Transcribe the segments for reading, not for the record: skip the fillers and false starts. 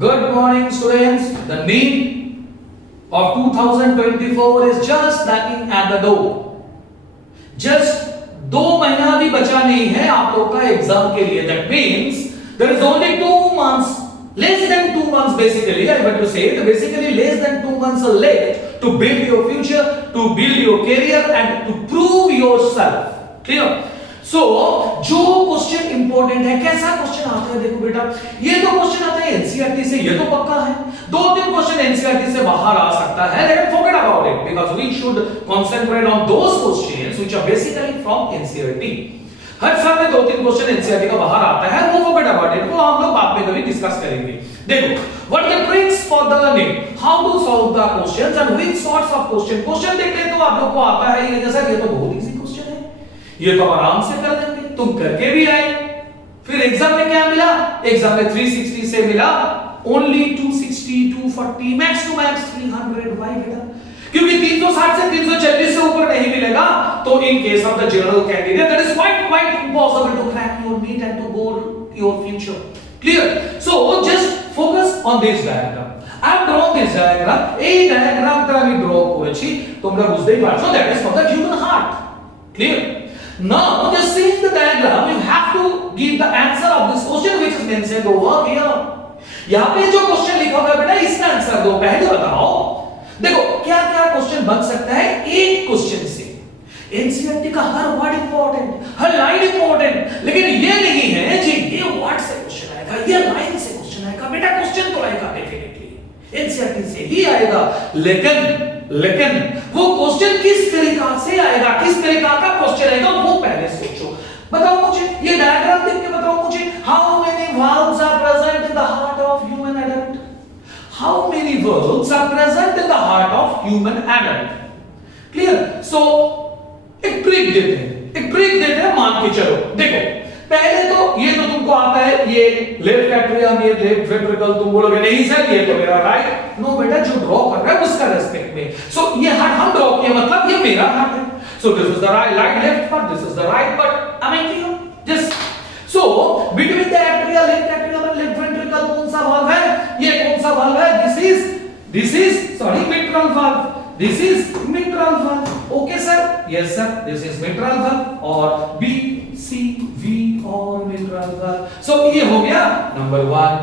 Good morning, students. The name of 2024 is just knocking at the door. Just 2 महीना भी बचा नहीं है आप लोग का एग्जाम के लिए. That means there is only 2 months, less than 2 months basically. I want to say it, basically less than 2 months are left to build your future, to build your career and to prove yourself. Clear? So, जो question important है, कैसा question आता है देखो बेटा, ये तो question आता है एनसीईआरटी से, ये तो पक्का है. 2-3 क्वेश्चन एनसीईआरटी से बाहर आ सकता है, लेकिन forget about it because we should concentrate on those questions which are basically from NCERT. हर साल में 2-3 क्वेश्चन एनसीईआरटी का बाहर आता है, वो forget about it, वो हम लोग बाद में कभी डिस्कस करेंगे. देखो, what the tricks for the learning, how to solve the questions and which sorts of question देखते तो आप लोग को आता है ये जैसा, ये तो बहुत इजी क्वेश्चन है, ये तो आराम से कर देंगे, तुम करके भी आए. फिर एग्जाम में क्या मिला, एग्जाम में 360 से मिला only 260, 240, max to max 300. Why बेटा, क्योंकि 360 से 340 से ऊपर नहीं मिलेगा तो in case of the general candidate that is quite impossible to crack your NEET and to go your future. Clear? So just focus on this diagram. I have drawn this diagram. এই ডায়াগ্রামটা আমি draw করেছি, তোমরা বুঝতেই পারছো that is for the human heart. Clear? Now just seeing the diagram you have to give the answer of this question which is mentioned over here. यहाँ पे जो question लिखा हुआ है बेटा इसका आंसर दो. पहले बताओ, देखो क्या क्या क्वेश्चन बन सकता है एक क्वेश्चन से. एनसीईआरटी का हर वर्ड इंपॉर्टेंट, हर लाइन इंपॉर्टेंट, लेकिन ये नहीं है जी ये वर्ड से क्वेश्चन आएगा, ये लाइन से क्वेश्चन आएगा. बेटा क्वेश्चन तो आएगा डेफिनेटली एनसीईआरटी से ही आएगा, लेकिन वो क्वेश्चन किस तरीका से आएगा, किस तरीका का क्वेश्चन आएगा वो पहले सोचो. बताओ मुझे, ये डायग्राम देख के बताओ मुझे, how many verbs are present in the heart of human adult. How many verbs are present in the heart of human adult. Clear? So एक ट्रिक देते हैं, मान के चलो. देखो पहले तो ये तो तुमको आता है, ये लेफ्ट एट्रियम, ये लेफ्ट वेंट्रिकल, तुम बोलोगे नहीं सर ये तो मेरा राइट. नो बेटा, जो ड्रॉ कर रहा है उसका रेस्पेक्ट में. सो ये हार्ट हम ड्रॉ किए मतलब ये मेरा हार्ट है. So this is the right left part, this is the right part. I am clear? Just so between the atria, left atrium and left ventricle कौन सा वाल्व है, ये कौन सा वाल्व है, this is sorry mitral valve, this is mitral valve. Okay sir? Yes sir, this is mitral valve और B C we और mitral valve. सो ये हो गया नंबर 1.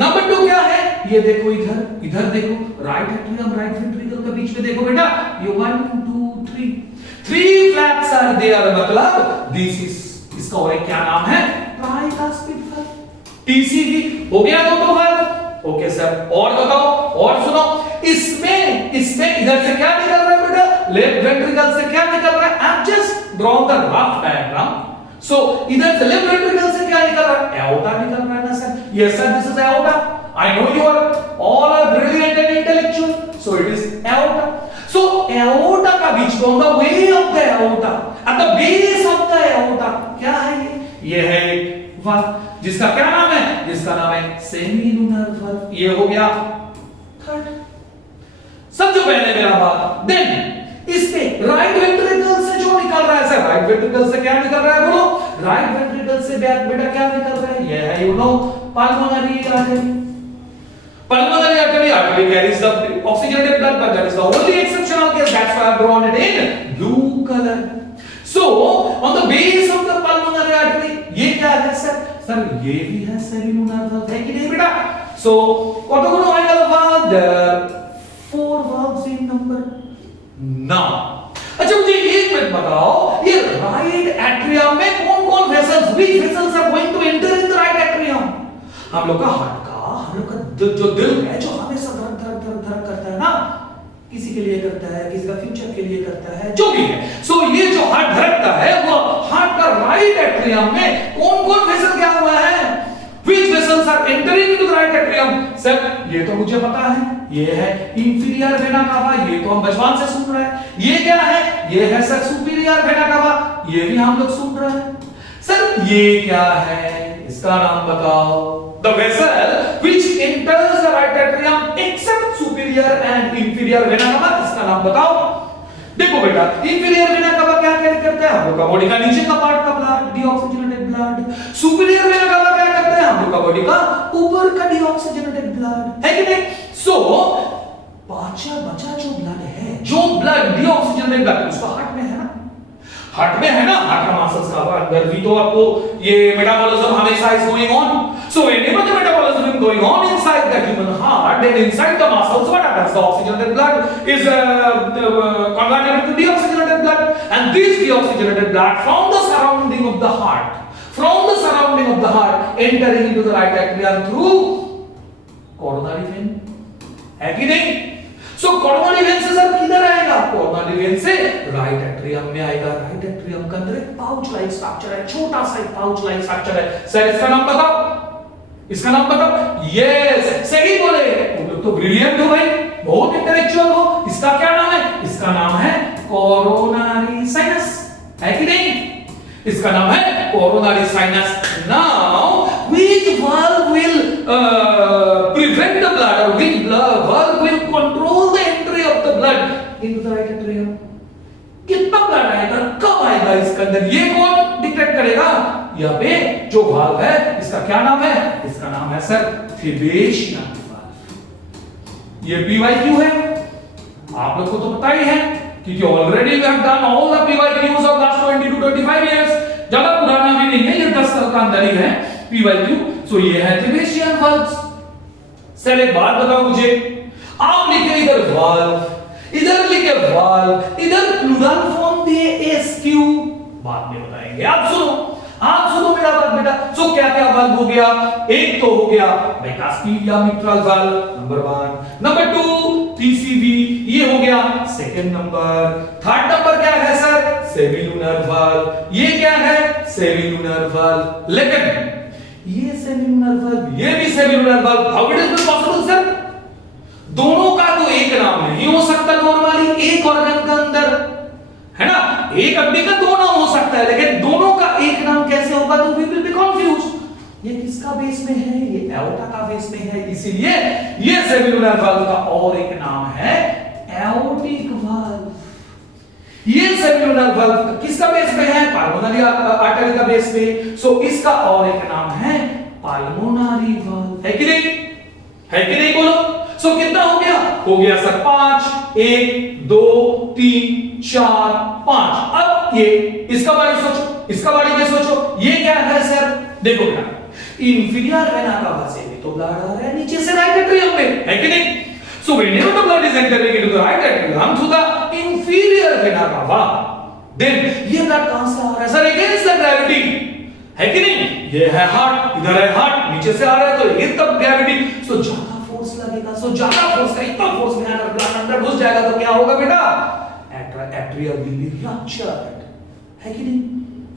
नंबर 2 क्या है, ये देखो इधर देखो, राइट एट्रियम राइट वेंट्रिकल के बीच में देखो बेटा, ये 1 2 3 फ्लैप्स आर देयर, मतलब दिस इज, इसका और एक क्या नाम है, ट्राइकास्पिड वाल्व, टीसीवी. हो गया दो वाल्व. ओके सर, और बताओ और सुनो, इसमें इधर से क्या निकल रहा है बेटा, लेफ्ट वेंट्रिकल से क्या निकल रहा है. I am just draw the rough diagram. So इधर से लेफ्ट वेंट्रिकल से क्या निकल रहा है, एओर्टा निकल रहा है ना sir. Yes sir, this is aorta. I know you are all are brilliant and intellectual, so it is aorta. So aorta का बीच में, on the way of the aorta, at the base of the aorta क्या है, ये है एक valve जिसका क्या नाम है, जिसका नाम है सेमीलुनर वाल्व. ये हो गया थर्ड. समझो पहले मेरा बात. देन इसमें राइट वेंट्रिकल से जो निकल रहा है सर, राइट वेंट्रिकल से क्या निकल रहा है बोलो, राइट वेंट्रिकल से बेटा क्या निकल रहा है, ये है you know pulmonary artery. Pulmonary artery carries the oxygenated blood, but that is the only exceptional case. That's why I have drawn it in blue color. So on the base of the pulmonary artery, ये क्या है sir, ये भी है semilunar valve, है कि नहीं बेटा. So कौन-कौन आएगा valve, there are 4 valves in number. Now अच्छा मुझे एक मिनट बताओ, ये राइट एट्रियम में कौन-कौन vessels, which vessels are going to enter in the right atrium. हम लोग का हार्ट का, हम लोग का जो दिल है, जो हमेशा धड़क करता है ना, किसी के लिए करता है, किसी का फ्यूचर के लिए करता है, जो भी है. सो ये जो हार्ट धड़कता है वो हार्ट का राइट एट्रियम में कौन-कौन वेसल क्या हुआ है, which vessels are entering into the right atrium. Sir ये तो मुझे पता है, ये है इंफीरियर वेना कावा, ये तो हम बचपन से सुन रहे हैं. ये क्या है, ये है सर सुपीरियर वेना कावा, ये भी हम लोग सुन रहे हैं. सर ये क्या है, इसका नाम बताओ. The vessel which enters the right atrium except superior and inferior vena cava, इसका नाम बताओ. देखो बेटा, इंफीरियर वेना कवा क्या करता है, हम लोग का बॉडी का नीचे का पार्ट का blood, deoxygenated blood. Superior vena कवा क्या करता है, हम लोग का बॉडी का ऊपर का डीऑक्सीजनेटेड ब्लड, है कि नहीं? सो बचा जो ब्लड है, जो ब्लड डीऑक्सीजनेटेड ब्लड उसका हार्ट में है ना, हार्ट में है ना, हार्ट का मसल्स का अंदर भी तो आपको ये मेटाबॉलिज्म हमेशा is going on. So whenever the metabolism is going on inside the human heart, then inside the muscles what happens? The oxygenated blood is converted into deoxygenated blood, and this deoxygenated blood from the surrounding of the heart entering into the right atrium through coronary vein, है कि नहीं? सो coronary when से sir किधर आएगा? Coronary when से right atrium में आएगा. Right atrium के अंदर एक पाउच लाइक स्ट्रक्चर है, छोटा सा एक पाउच लाइक स्ट्रक्चर है. सर इसका नाम बताओ, इसका नाम बताओ. यस, सही बोले, तुम लोग तो ब्रिलियंट हो भाई, बहुत इंटेलेक्चुअल हो. इसका क्या नाम है? इसका नाम है कोरोनरी साइनस, है कि नहीं? इसका नाम है coronary sinus. Now which valve will prevent the blood, or which valve will control the entry of the blood into the right atrium? कितना ब्लड आएगा, कब आएगा इसके अंदर, ये कौन डिटेक्ट करेगा? यहाँ पे जो वाल्व है इसका क्या नाम है? इसका नाम है सर थेबेशियन वाल्व. ये PYQ है, आप लोग को तो पता ही है क्योंकि already we have done all the PYQs of last 20 to 25 years. ज्यादा पुराना भी नहीं है, ये 10 साल का अंदर ही है PYQ. सो ये है थेबेशियन वाल्व. सर एक बात बताओ मुझे, आप लिखे इधर वाल्व, इधर लिखे वाल्व, इधर प्लूरल फॉर्म दिए SQ, बाद में बताएंगे. आप सुनो मेरा बात बेटा. सो क्या क्या वाल्व हो गया? एक तो हो गया बाइकास्पिड या mitral valve, number 1. Number 2 TCV, ये हो गया सेकंड नंबर. थर्ड नंबर क्या है सर? Semilunar valve. ये क्या है? Semilunar valve. लेकिन ये सेमिलुनर वाल्व, ये भी semilunar valve, how it is possible sir? दोनों का तो एक नाम नहीं हो सकता नॉर्मली एक ऑर्गन के अंदर, है ना? एक हड्डी का दो नाम हो सकता है, लेकिन दोनों का एक नाम कैसे होगा? तो वी विल बी कंफ्यूज. ये किसका बेस में है? ये एओर्टा का बेस में है, इसीलिए ये सेमिलुनर वाल्व का और एक नाम है एओर्टिक वाल्व. ये सेमिलुनर वाल्व किसका बेस में है? पल्मोनरी आर्टरी का बेस में. सो इसका और एक नाम है पल्मोनरी वाल्व, है कि नहीं? है कि नहीं बोलो. सो कितना हो गया? हो गया सर 5. 1 2 3 4 5. अब ये इसका बारे सोचो, इसका बारे में सोचो. ये क्या है सर? देखो बेटा, इंफीरियर वेना कावा से भी तो ब्लड आ रहा है नीचे से राइट एट्रियम में, है कि नहीं? So whenever the blood is entering into the right atrium through the inferior vena cava, then ये ब्लड कहां से आ रहा है सर? अगेंस्ट द ग्रेविटी, है कि नहीं? ये है हार्ट, इधर है हार्ट, नीचे से आ रहा है तो ये तब ग्रेविटी. सो ज्यादा फोर्स लगेगा. सो ज्यादा फोर्स का इतना फोर्स में अगर ब्लड अंदर घुस जाएगा तो क्या होगा बेटा? एट्रियम विल बी रप्चर्ड, है कि नहीं?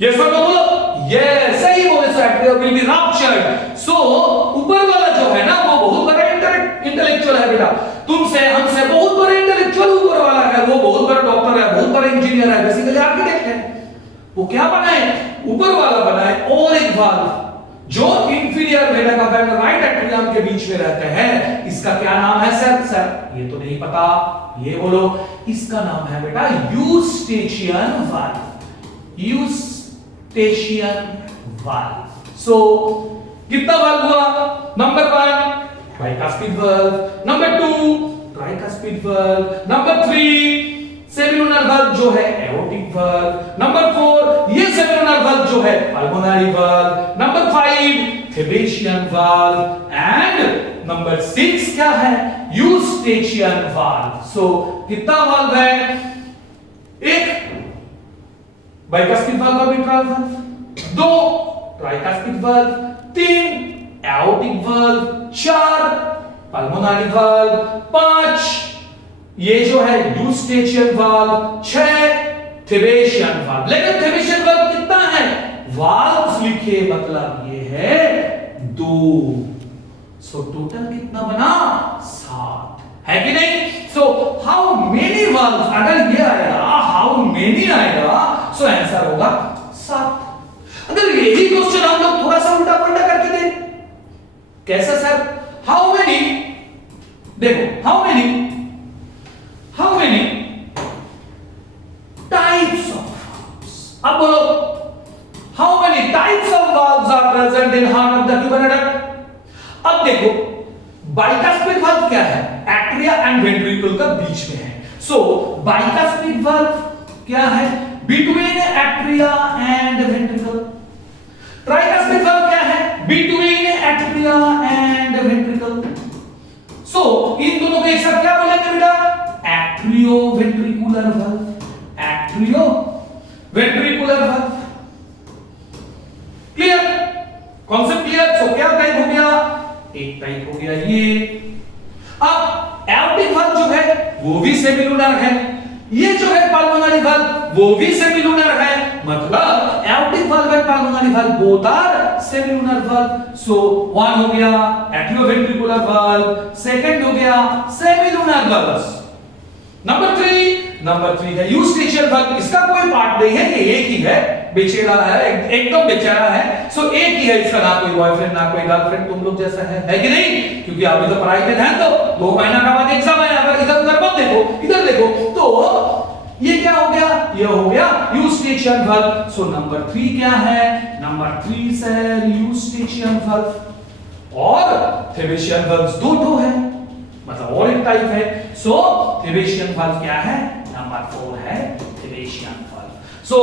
यस और नो बोलो. यस, सही बोले. सो एट्रियम विल बी रप्चर्ड. सो ऊपर वाला जो है ना वो बहुत बड़ा इंटेलेक्चुअल है बेटा. तुमसे हमसे बहुत बड़ा इंटेलेक्चुअल ऊपर वाला है, वो बहुत बड़ा डॉक्टर है, बहुत बड़ा इंजीनियर है, बेसिकली आर्किटेक्ट है. वो क्या बनाए? ऊपर वाला बनाए और एक वाल्व जो इंफीरियर वेना का एंड राइट एट्रियम के बीच में रहता है. इसका क्या नाम है सर? सर ये तो नहीं पता, ये बोलो. इसका नाम है बेटा Eustachian valve. Eustachian valve. So कितना वाल्व हुआ? Number 1 bicuspid valve, number 2 tricuspid valve, number 3 semilunar valve जो है एओर्टिक वाल्व, नंबर 4 ये सेमिलुनर वाल्व जो है pulmonary valve, number 5 Thebesian valve and number 6 क्या है? Eustachian valve. सो कितना वाल्व है? एक बाइकास्पिड वाल्व और mitral valve, 2 tricuspid valve, 3 aortic valve, 4 pulmonary valve, 5 ये जो है यूस्टेशियन वाल्व, 6 थेबेशियन वाल्व. लेकिन थेबेशियन वाल्व कितना है? वाल्व्स लिखे मतलब ये है 2. सो टोटल कितना बना? 7, है कि नहीं? सो हाउ मेनी वाल्व्स? अगर ये आएगा हाउ मेनी आएगा, सो आंसर होगा 7. अगर यही क्वेश्चन हम लोग थोड़ा सा उल्टा पुल्टा करके दें, कैसे सर? हाउ मेनी, देखो how many types of valves? अब बोलो how many types of valves are present in heart of the human adult? अब देखो बाइकास्पिड वाल्व क्या है? एट्रिया एंड वेंट्रिकल का बीच में है। सो बाइकास्पिड वाल्व क्या है? Between atria and ventricle. Tricuspid valve क्या है? Between atria and ventricle. So इन दोनों को एक साथ क्या बोलेंगे बेटा? Atrio ventricular valve. Atrio ventricular valve. Clear? Concept clear? So क्या टाइप हो गया? एक टाइप हो गया ये। अब एओर्टिक वाल्व जो है वो भी सेमिलुनर है, ये जो है पल्मोनरी वाल्व वो भी सेमिलुनर है, मतलब aortic valve and pulmonary valve both are semilunar valve. So one हो गया एट्रियोवेंट्रिकुलर वाल्व, सेकंड हो गया सेमिलुनर वाल्व। नंबर 3 है यूस्टेशियन वाल्व। इसका कोई पार्ट नहीं है, ये एक ही है, बेचारा है, एकदम बेचारा है। सो एक ही है इसका, ना कोई बॉयफ्रेंड ना कोई गर्लफ्रेंड, तुम लोग जैसा है कि नहीं? क्योंकि अभी तो पढ़ाई पे ध्यान दो, 2 महीना का बाद एग्जाम है, अगर इधर उधर मत देखो, इधर देखो। तो ये क्या हो गया? ये हो गया यूस्टेशियन वाल्व। सो नंबर 3 क्या है? Number 3 sir Eustachian valve. और थेवेशियन वाल्व दो है, मतलब और एक टाइप है। सो थेवेशियन वाल्व क्या है? नंबर 4 है Thebesian valve. So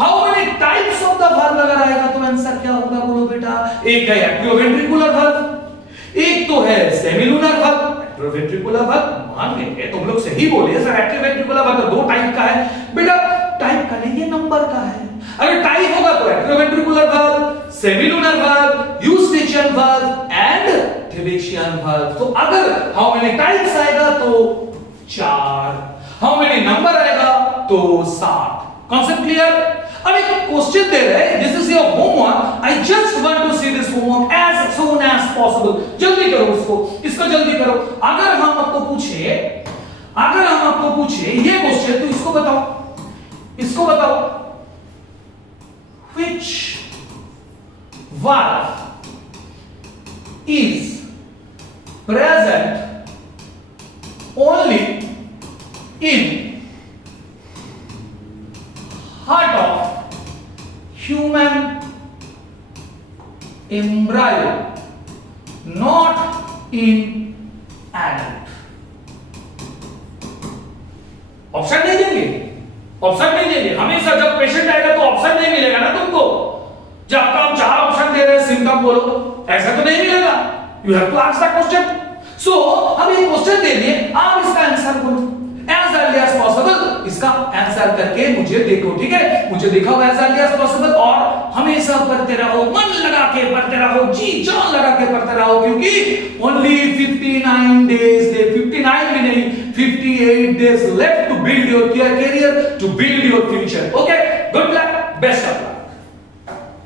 how many types of the valve अगर आएगा तो आंसर क्या होगा बोलो बेटा? एक है एट्रियोवेंट्रिकुलर वाल्व, एक तो है सेमिलुनर वाल्व। एट्रियोवेंट्रिकुलर वाल्व मान लेंगे, तुम लोग सही बोले सर, एट्रियोवेंट्रिकुलर वाल्व 2 टाइप का है बेटा। टाइप का नहीं, ये नंबर का है। अगर टाइप होगा तो atrioventricular valve, semilunar valve, Eustachian valve and Thebesian valve. तो अगर हाउ मेनी टाइप्स आएगा तो 4, हाउ मेनी नंबर आएगा तो 7। Concept clear? अब एक क्वेश्चन दे रहे हैं, this is your homework, I just want to see this homework as soon as possible. जल्दी करो इसको जल्दी करो। अगर हम आपको पूछे ये क्वेश्चन, तो इसको बताओ which valve is present only in heart of human embryo, not in adult? Option नहीं देंगे हमेशा। जब पेशेंट आएगा तो ऑप्शन नहीं मिलेगा ना तुमको। जब आपको हम 4 ऑप्शन दे रहे हैं, सिम्टम बोलो, ऐसा तो नहीं मिलेगा। You have to answer the question. So हम ये क्वेश्चन दे दिए, आप इसका आंसर बोलो एज अर्ली एज पॉसिबल। इसका आंसर करके मुझे देखो, ठीक है? मुझे दिखाओ एज अर्ली एज पॉसिबल, और हमेशा पढ़ते रहो, मन लगा के पढ़ते रहो, जी जान लगा के पढ़ते रहो, क्योंकि ओनली 59 डेज, 59 भी नहीं, 58 days left to build your career, to build your future. Okay?